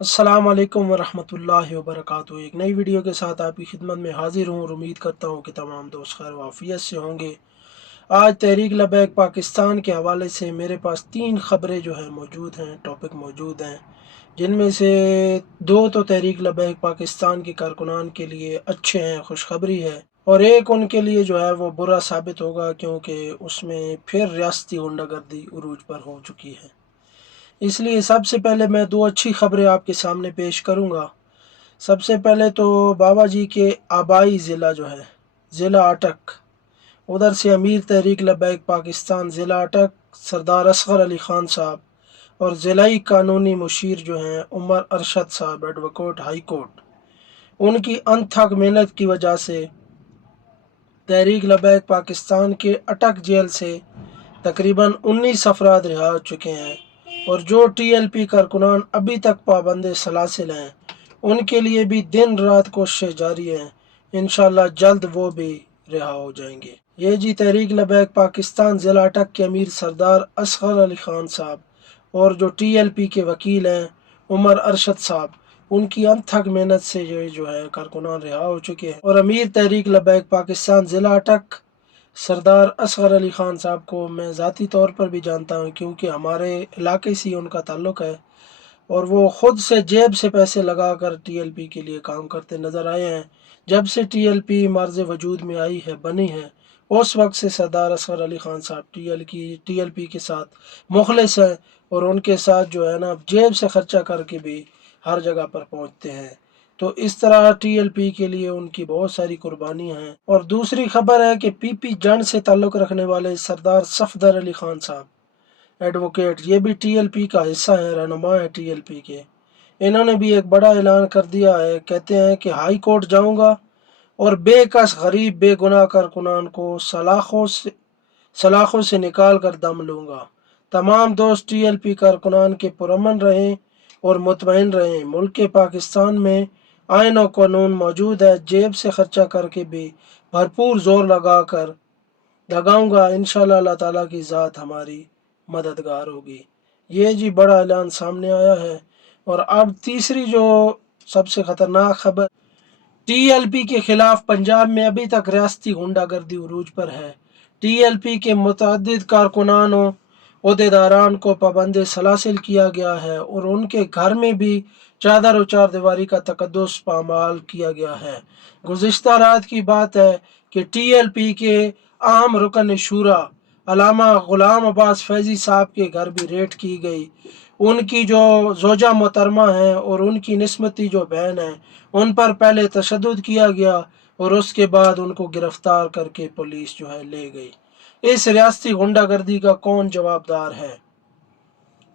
अस्सलाम वालेकुम वरहमतुल्लाहि वबरकातुहू। एक नई वीडियो के साथ आपकी खिदमत में हाजिर हूँ और उम्मीद करता हूँ कि तमाम दोस्त खैर वाफियत से होंगे। आज तहरीक लबैक पाकिस्तान के हवाले से मेरे पास 3 ख़बरें जो है मौजूद हैं, टॉपिक मौजूद हैं, जिनमें से 2 तो तहरीक लबैक पाकिस्तान के कारकुनान के लिए अच्छे हैं, खुशखबरी है, और एक उनके लिए जो है वो बुरा साबित होगा, क्योंकि उसमें फिर रियासती गुंडागर्दी उरूज पर हो चुकी है। इसलिए सबसे पहले मैं 2 अच्छी ख़बरें आपके सामने पेश करूँगा। सबसे पहले तो बाबा जी के आबाई ज़िला जो है, ज़िला अटक, उधर से अमीर तहरीक लबैक पाकिस्तान ज़िला अटक सरदार असगर अली ख़ान साहब और ज़िलाई कानूनी मुशीर जो हैं उमर अरशद साहब, एडवोकेट हाई कोर्ट, उनकी अनथक मेहनत की वजह से तहरीक लबैक पाकिस्तान के अटक जेल से तकरीबन 19 अफराद रिहा हो चुके हैं, और जो टीएलपी कारकुनान अभी तक पाबंद सलासिल हैं उनके लिए भी दिन रात कोशिशें जारी हैं। इंशाअल्लाह जल्द वो भी रिहा हो जाएंगे। ये जी तहरीक लबैक पाकिस्तान ज़िला अटक के अमीर सरदार असगर अली ख़ान साहब और जो टीएलपी के वकील हैं उमर अरशद साहब, उनकी अनथक मेहनत से ये जो है कारकुनान रिहा हो चुके हैं। और अमीर तहरीक लबैक पाकिस्तान ज़िला अटक सरदार असगर अली ख़ान साहब को मैं ज़ाती तौर पर भी जानता हूँ, क्योंकि हमारे इलाके से ही उनका ताल्लुक़ है, और वो ख़ुद से जेब से पैसे लगाकर टीएलपी के लिए काम करते नज़र आए हैं। जब से टीएलपी मर्ज़ वजूद में आई है, बनी है, उस वक्त से सरदार असगर अली ख़ान साहब टीएलपी के साथ मुखलिस हैं, और उनके साथ जो है ना जेब से ख़र्चा करके भी हर जगह पर पहुँचते हैं। तो इस तरह टीएलपी के लिए उनकी बहुत सारी कुर्बानियाँ हैं। और दूसरी खबर है कि पीपी जंड से ताल्लुक़ रखने वाले सरदार सफदर अली ख़ान साहब, एडवोकेट, ये भी टीएलपी का हिस्सा है, रहनुमा है टीएलपी के। इन्होंने भी एक बड़ा ऐलान कर दिया है, कहते हैं कि हाई कोर्ट जाऊंगा और बेकस गरीब बेगुनाह कारकुनान को सलाखों से निकाल कर दम लूँगा। तमाम दोस्त टीएलपी कारकुनान के पुरअमन रहें और मुतमईन रहें। मुल्क के पाकिस्तान में आइन और कानून मौजूद है, जेब से खर्चा करके भी भरपूर ज़ोर लगाऊंगा। इंशाअल्लाह अल्लाह ताला की ज़ात हमारी मददगार होगी। ये जी बड़ा ऐलान सामने आया है। और अब तीसरी जो सबसे ख़तरनाक खबर, टीएलपी के ख़िलाफ़ पंजाब में अभी तक रियासती गुंडागर्दी उरूज पर है। टीएलपी के मुतअद्दिद कारकुनानों ओहदेदारान को पाबंद सलासिल किया गया है, और उनके घर में भी चादर और चारदीवारी का तकद्दुस पामाल किया गया है। गुज़िश्ता रात की बात है कि टीएलपी के अहम रुकन शूरा अल्लामा ग़ुलाम अब्बास फैज़ी साहब के घर भी रेड की गई। उनकी जो ज़ौजा मोहतरमा हैं और उनकी निस्बती जो बहन है, उन पर पहले तशद्दुद किया गया और उसके बाद उनको गिरफ़्तार करके पुलिस जो है ले गई। इस रियासती गुंडागर्दी का कौन जवाबदार है?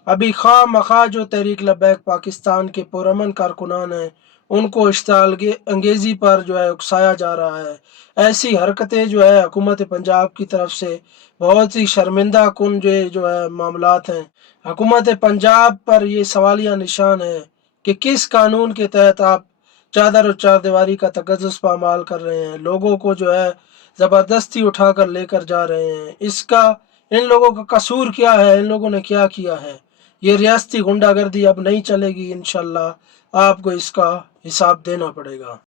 अभी खा मखा जो तहरीक लबैक पाकिस्तान के पुरअमन कारकुनान हैं उनको इश्ताल अंगेज़ी पर जो है उकसाया जा रहा है। ऐसी हरकतें जो है हुकूमत पंजाब की तरफ से बहुत ही शर्मिंदा कुन जो है मामलात हैं। हुकूमत पंजाब पर ये सवालिया निशान है कि किस कानून के तहत आप चादर और चारदीवारी का तकद्दुस पामाल कर रहे हैं, लोगों को जो है ज़बरदस्ती उठा कर लेकर जा रहे हैं। इसका इन लोगों का कसूर क्या है? इन लोगों ने क्या किया है? ये रियासती गुंडागर्दी अब नहीं चलेगी। इंशाअल्लाह आपको इसका हिसाब देना पड़ेगा।